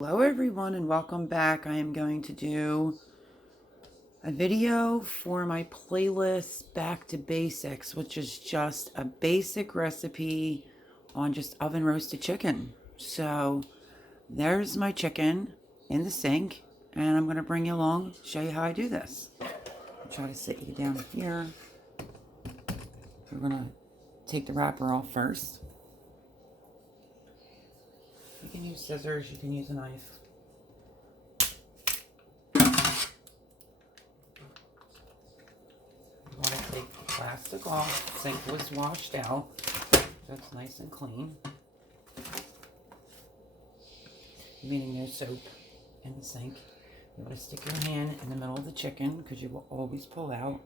Hello everyone and welcome back. I am going to do a video for my playlist Back to Basics, which is just a basic recipe on just oven roasted chicken. So there's my chicken in the sink, and I'm going to bring you along, show you how I do this. I'll try to sit you down here. We're going to take the wrapper off first. You can use scissors, you can use a knife. You want to take the plastic off. Sink was washed out, so it's nice and clean. Meaning no soap in the sink. You want to stick your hand in the middle of the chicken because you will always pull out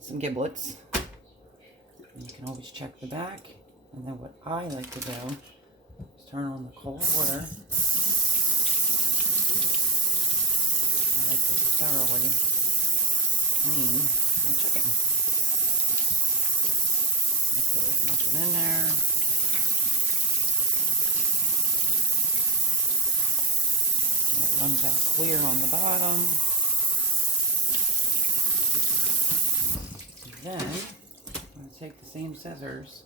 some giblets. And you can always check the back. And then what I like to do is turn on the cold water. I like to thoroughly clean my chicken. Make sure there's nothing in there. It runs out clear on the bottom. Then I'm going to take the same scissors,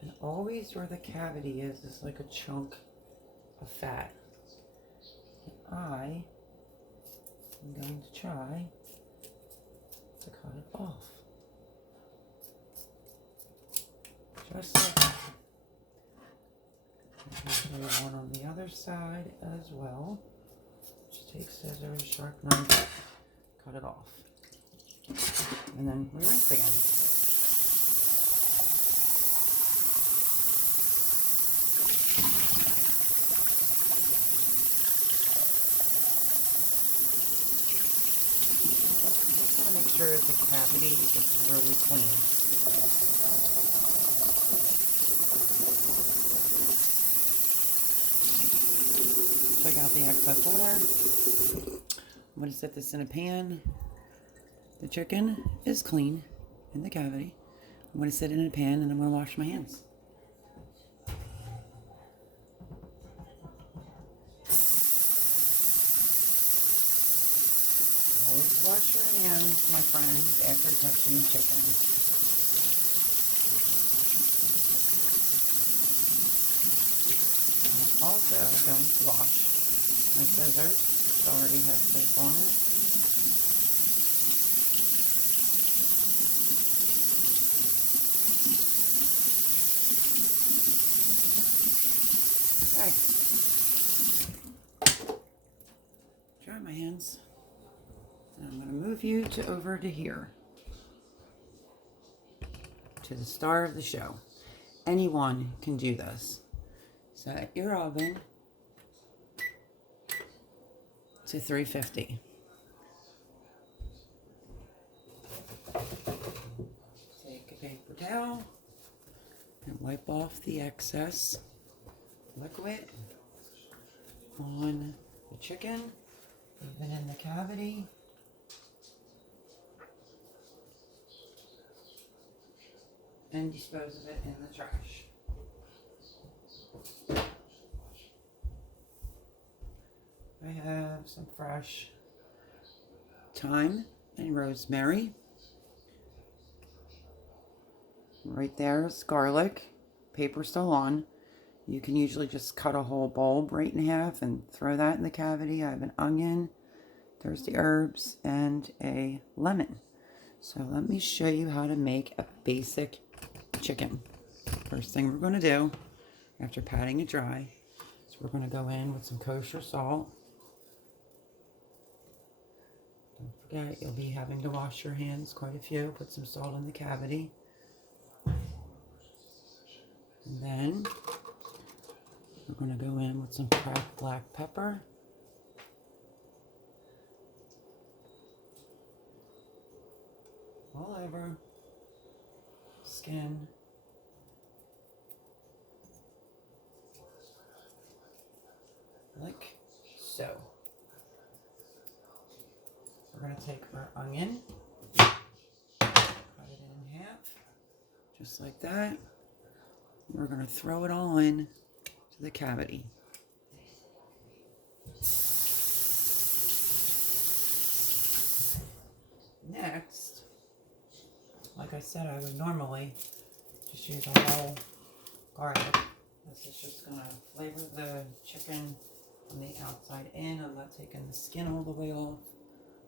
and always where the cavity is like a chunk of fat. And I am going to try to cut it off. Just like that. There's one on the other side as well. Just take scissors, sharp knife, cut it off. And then we rinse again. Just want to make sure that the cavity is really clean. Check out the excess water. I'm going to set this in a pan. The chicken is clean in the cavity. I'm going to set it in a pan and I'm going to wash my hands. Always wash your hands, my friends, after touching chicken. I'm also going to wash my scissors. It already has soap on it. Okay. Dry my hands. And I'm going to move you over to here. To the star of the show. Anyone can do this. Set your oven to 350. Take a paper towel and wipe off the excess liquid on the chicken, even in the cavity. And dispose of it in the trash. I have some fresh thyme and rosemary. Right there is garlic. Paper still on. You can usually just cut a whole bulb right in half and throw that in the cavity. I have an onion. There's the herbs and a lemon. So let me show you how to make a basic chicken. First thing we're going to do after patting it dry is we're going to go in with some kosher salt. Don't forget, you'll be having to wash your hands quite a few. Put some salt in the cavity. And then we're going to go in with some cracked black pepper. All over skin. Like so. We're going to take our onion, cut it in half, just like that. We're going to throw it all in to the cavity. I said, I would normally just use a whole garlic. This is just going to flavor the chicken from the outside in. I'm not taking the skin all the way off.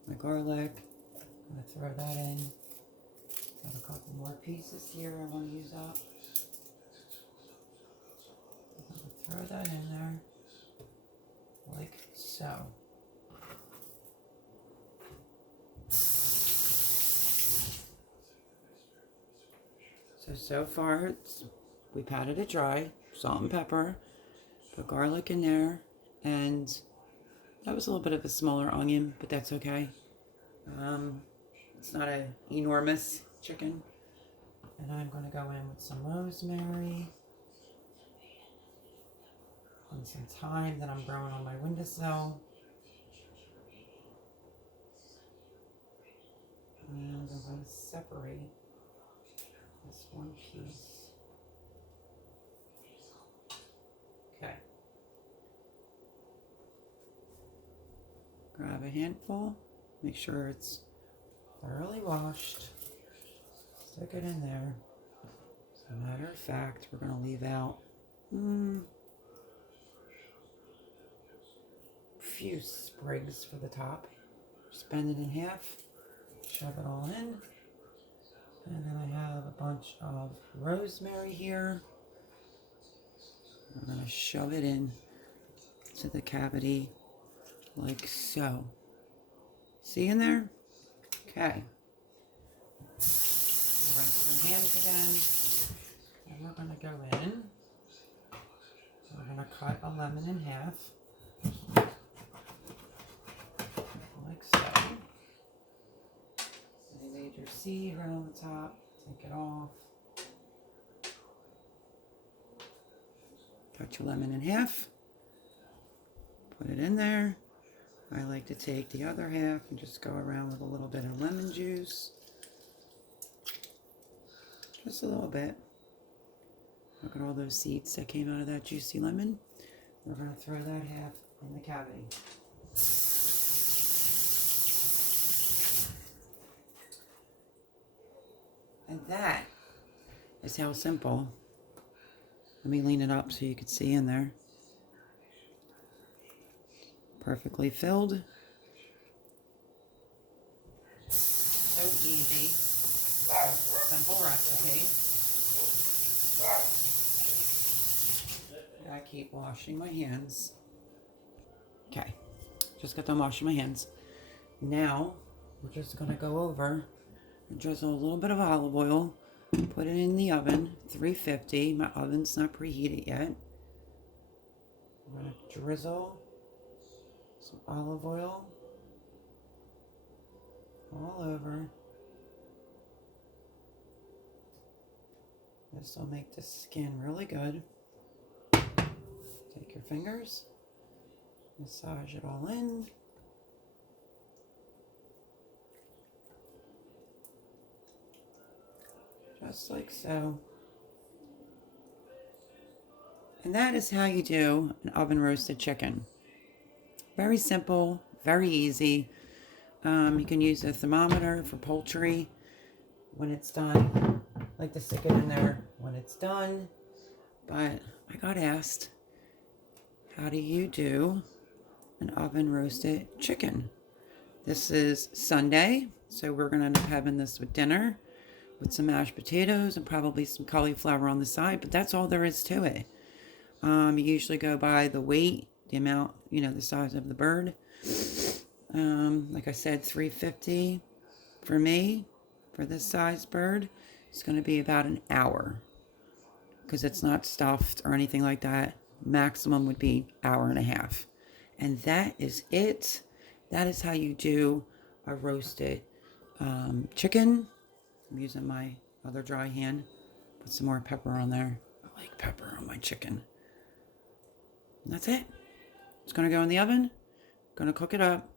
My garlic. I'm going to throw that in. Got a couple more pieces here I want to use up. I'm going to throw that in there. Like so. So far, we patted it dry, salt and pepper, put garlic in there, and that was a little bit of a smaller onion, but that's okay. It's not an enormous chicken. And I'm going to go in with some rosemary and some thyme that I'm growing on my windowsill. And I'm going to separate this one piece. Okay. Grab a handful. Make sure it's thoroughly washed. Stick it in there. As a matter of fact, we're going to leave out a few sprigs for the top. Just bend it in half. Shove it all in. And then I have a bunch of rosemary here. I'm going to shove it in to the cavity like so. See in there? Okay. Rinse your hands again. And we're going to go in. We're going to cut a lemon in half. Like so. Any major seed right on the top. Take it off. Cut your lemon in half. Put it in there. I like to take the other half and just go around with a little bit of lemon juice. Just a little bit. Look at all those seeds that came out of that juicy lemon. We're going to throw that half in the cavity. And that is how simple. Let me lean it up so you can see in there. Perfectly filled. So easy. Simple recipe. I keep washing my hands. Okay. Just got done washing my hands. Now, we're just going to go over and drizzle a little bit of olive oil. Put it in the oven, 350. My oven's not preheated yet. I'm going to drizzle some olive oil all over. This will make the skin really good. Take your fingers, massage it all in. Just like so. And that is how you do an oven roasted chicken. Very simple, very easy. You can use a thermometer for poultry when it's done. I like to stick it in there when it's done. But I got asked, how do you do an oven roasted chicken? This is Sunday, so we're going to end up having this with dinner with some mashed potatoes and probably some cauliflower on the side, but that's all there is to it. You usually go by the weight, the amount, the size of the bird. Like I said, 350 for me, for this size bird. It's going to be about an hour because it's not stuffed or anything like that. Maximum would be hour and a half. And that is it. That is how you do a roasted chicken. I'm using my other dry hand. Put some more pepper on there. I like pepper on my chicken. And that's it. It's going to go in the oven. Going to cook it up.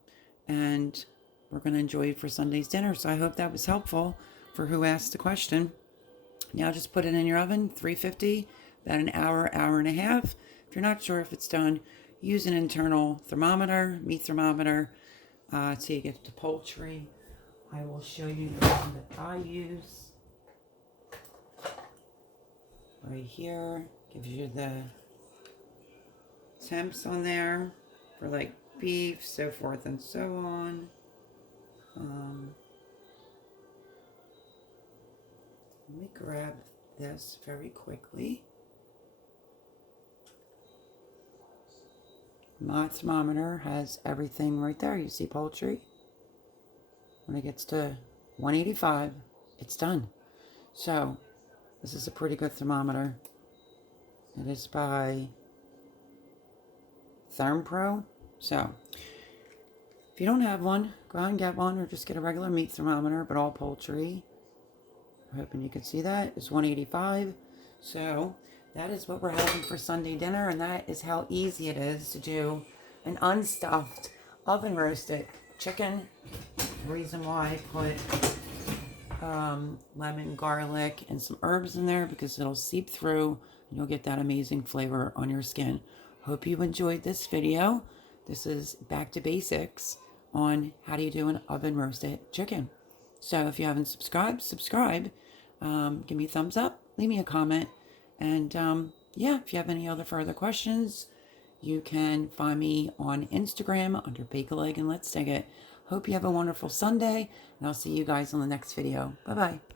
And we're going to enjoy it for Sunday's dinner. So I hope that was helpful for who asked the question. Now just put it in your oven, 350, about an hour, hour and a half. If you're not sure if it's done, use an internal thermometer, meat thermometer, till you get to poultry. I will show you the one that I use. right here. Gives you the temps on there for like beef, so forth and so on. Let me grab this very quickly. My thermometer has everything right there. You see poultry? When it gets to 185, it's done. So, this is a pretty good thermometer. It is by ThermPro. So, if you don't have one, go out and get one, or just get a regular meat thermometer, but all poultry. I'm hoping you can see that. It's 185. So, that is what we're having for Sunday dinner, and that is how easy it is to do an unstuffed, oven roasted chicken. The reason why I put lemon, garlic, and some herbs in there, because it'll seep through and you'll get that amazing flavor on your skin. Hope you enjoyed this video. This is back to basics on how do you do an oven roasted chicken. So if you haven't subscribed, subscribe. Give me a thumbs up, leave me a comment, and yeah, if you have any other further questions, you can find me on Instagram under Bake a Leg and Let's Dig It. Hope you have a wonderful Sunday, and I'll see you guys on the next video. Bye-bye.